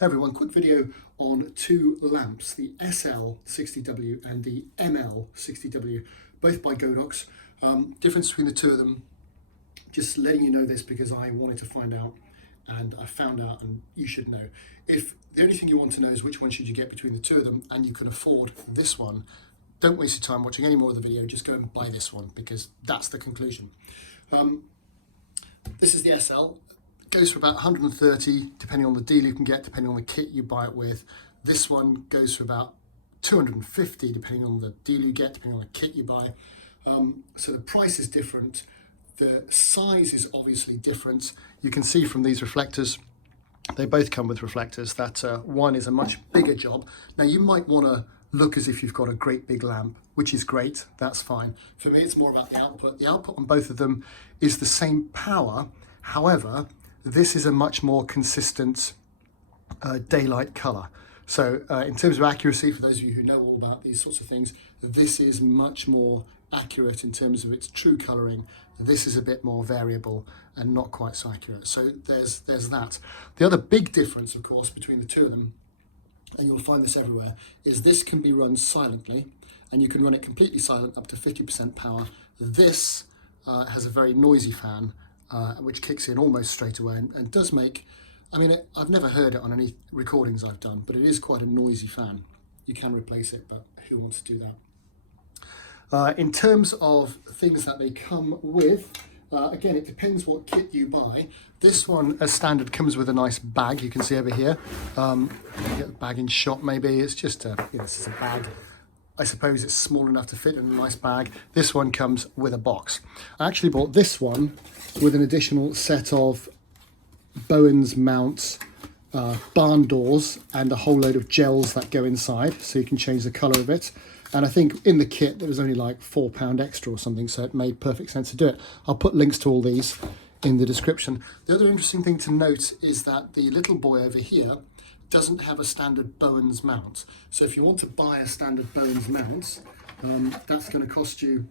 Hey everyone, quick video on two lamps, the SL60w and the ML60w, both by Godox. Difference between the two of them, just letting you know this because I wanted to find out and I found out and you should know. If the only thing you want to know is which one should you get between the two of them and you can afford this one, don't waste your time watching any more of the video, just go and buy this one because that's the conclusion. This is the SL. Goes for about 130 depending on the deal you can get, depending on the kit you buy it with. This one goes for about 250 depending on the deal you get, depending on the kit you buy. So the price is different. The size is obviously different. You can see from these reflectors, they both come with reflectors, that one is a much bigger job. Now you might want to look as if you've got a great big lamp, which is great, that's fine. For me, it's more about the output. The output on both of them is the same power. However, this is a much more consistent daylight color. So in terms of accuracy, for those of you who know all about these sorts of things, this is much more accurate in terms of its true coloring. This is a bit more variable and not quite so accurate. So there's that. The other big difference, of course, between the two of them, and you'll find this everywhere, is this can be run silently, and you can run it completely silent up to 50% power. This has a very noisy fan, which kicks in almost straight away and does make, I mean, I've never heard it on any recordings I've done, but it is quite a noisy fan. You can replace it, but who wants to do that? In terms of things that they come with, again, it depends what kit you buy. This one, as standard, comes with a nice bag. You can see over here. You get the bag in shot maybe. It's just a, this is a bag. I suppose it's small enough to fit in a nice bag. This one comes with a box. I actually bought this one with an additional set of Bowens Mount barn doors and a whole load of gels that go inside, so you can change the colour of it. And I think in the kit there was only like £4 extra or something, so it made perfect sense to do it. I'll put links to all these in the description. The other interesting thing to note is that the little boy over here doesn't have a standard Bowens mount. So if you want to buy a standard Bowens mount, that's going to cost you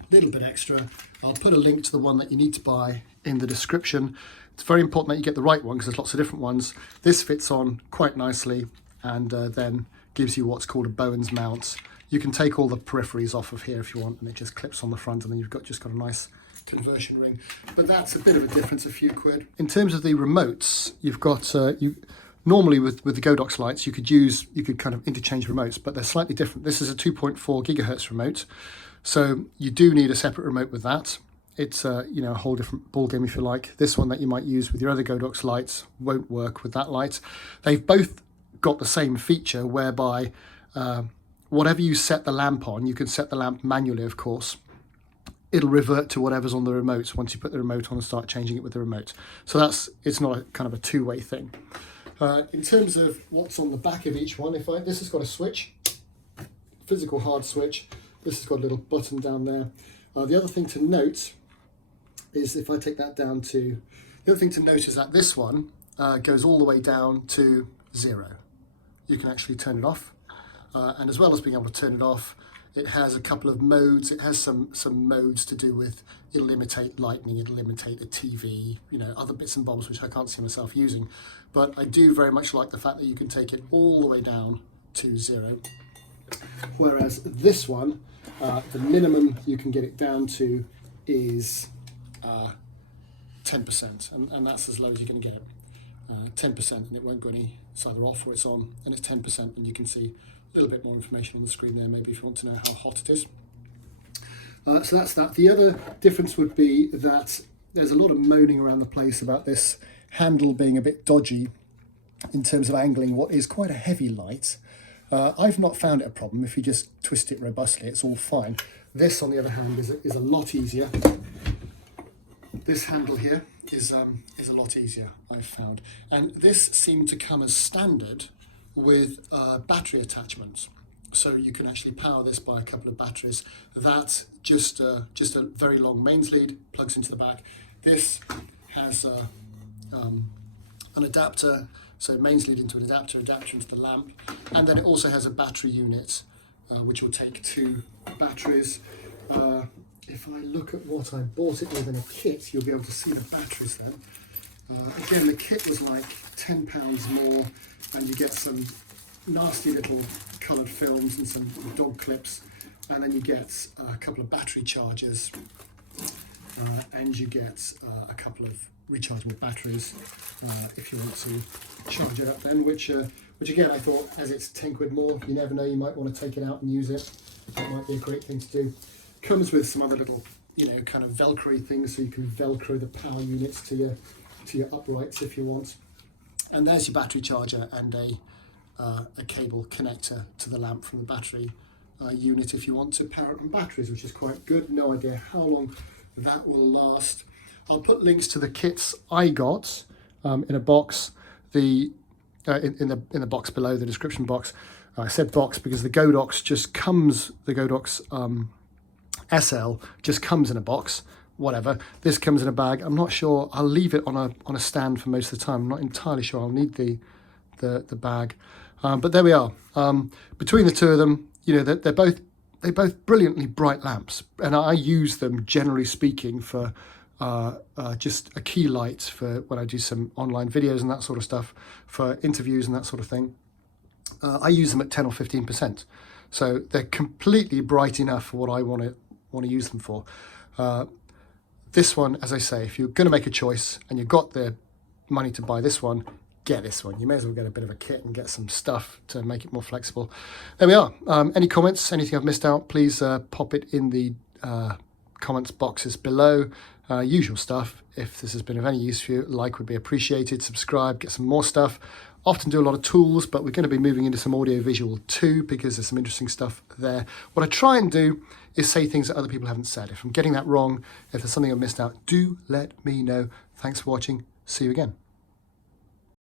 a little bit extra. I'll put a link to the one that you need to buy in the description. It's very important that you get the right one because there's lots of different ones. This fits on quite nicely and then gives you what's called a Bowens mount. You can take all the peripheries off of here if you want, and it just clips on the front, and then you've just got a nice conversion ring. But that's a bit of a difference, a few quid. In terms of the remotes, you've got normally with the Godox lights, you could kind of interchange remotes, but they're slightly different. This is a 2.4 gigahertz remote, so you do need a separate remote with that. It's a whole different ball game if you like. This one that you might use with your other Godox lights won't work with that light. They've both got the same feature whereby whatever you set the lamp on, you can set the lamp manually, of course. It'll revert to whatever's on the remote once you put the remote on and start changing it with the remote. So it's not a kind of a two-way thing. In terms of what's on the back of each one, this has got a switch, physical hard switch. This has got a little button down there. The other thing to note is if I take that down to, the other thing to note is that this one goes all the way down to 0. You can actually turn it off. And as well as being able to turn it off, it has a couple of modes. It has some modes to do with, it'll imitate lightning, it'll imitate a TV, other bits and bobs which I can't see myself using. But I do very much like the fact that you can take it all the way down to 0. Whereas this one, the minimum you can get it down to is 10%, and that's as low as you're going to get it. 10%, and it won't go any, it's either off or it's on, and it's 10%, and you can see a little bit more information on the screen there, maybe if you want to know how hot it is. So that's that. The other difference would be that there's a lot of moaning around the place about this handle being a bit dodgy in terms of angling what is quite a heavy light. I've not found it a problem. If you just twist it robustly, it's all fine. This, on the other hand, is a lot easier. This handle here is a lot easier, I've found. And this seemed to come as standard with battery attachments. So you can actually power this by a couple of batteries. That's just a very long mains lead, plugs into the back. This has an adapter, so mains lead into an adapter into the lamp, and then it also has a battery unit which will take 2 batteries. If I look at what I bought it with in a kit, you'll be able to see the batteries there. Again, the kit was like £10 more, and you get some nasty little coloured films and some little dog clips, and then you get a couple of battery chargers, and you get a couple of rechargeable batteries if you want to charge it up then, which again, I thought, as it's 10 quid more, you never know, you might want to take it out and use it. That might be a great thing to do. Comes with some other little, you know, kind of Velcro things, so you can Velcro the power units to your uprights if you want. And there's your battery charger and a cable connector to the lamp from the battery unit if you want to power it on batteries, which is quite good. No idea how long that will last. I'll put links to the kits I got in a box. In the box below, the description box. I said box because the Godox just comes. The Godox SL just comes in a box. Whatever. This comes in a bag. I'm not sure. I'll leave it on a stand for most of the time. I'm not entirely sure I'll need the bag. But there we are. Between the two of them, you know, they're both brilliantly bright lamps, and I use them, generally speaking, for just a key light for when I do some online videos and that sort of stuff, for interviews and that sort of thing. I use them at 10 or 15%, so they're completely bright enough for what I want to use them for. This one, as I say, if you're going to make a choice and you've got the money to buy this one, get this one. You may as well get a bit of a kit and get some stuff to make it more flexible. There we are. Any comments, anything I've missed out, please pop it in the comments boxes below. Usual stuff. If this has been of any use for you, like would be appreciated. Subscribe, get some more stuff. Often do a lot of tools, but we're going to be moving into some audio visual too, because there's some interesting stuff there. What I try and do is say things that other people haven't said. If I'm getting that wrong, if there's something I've missed out, do let me know. Thanks for watching. See you again.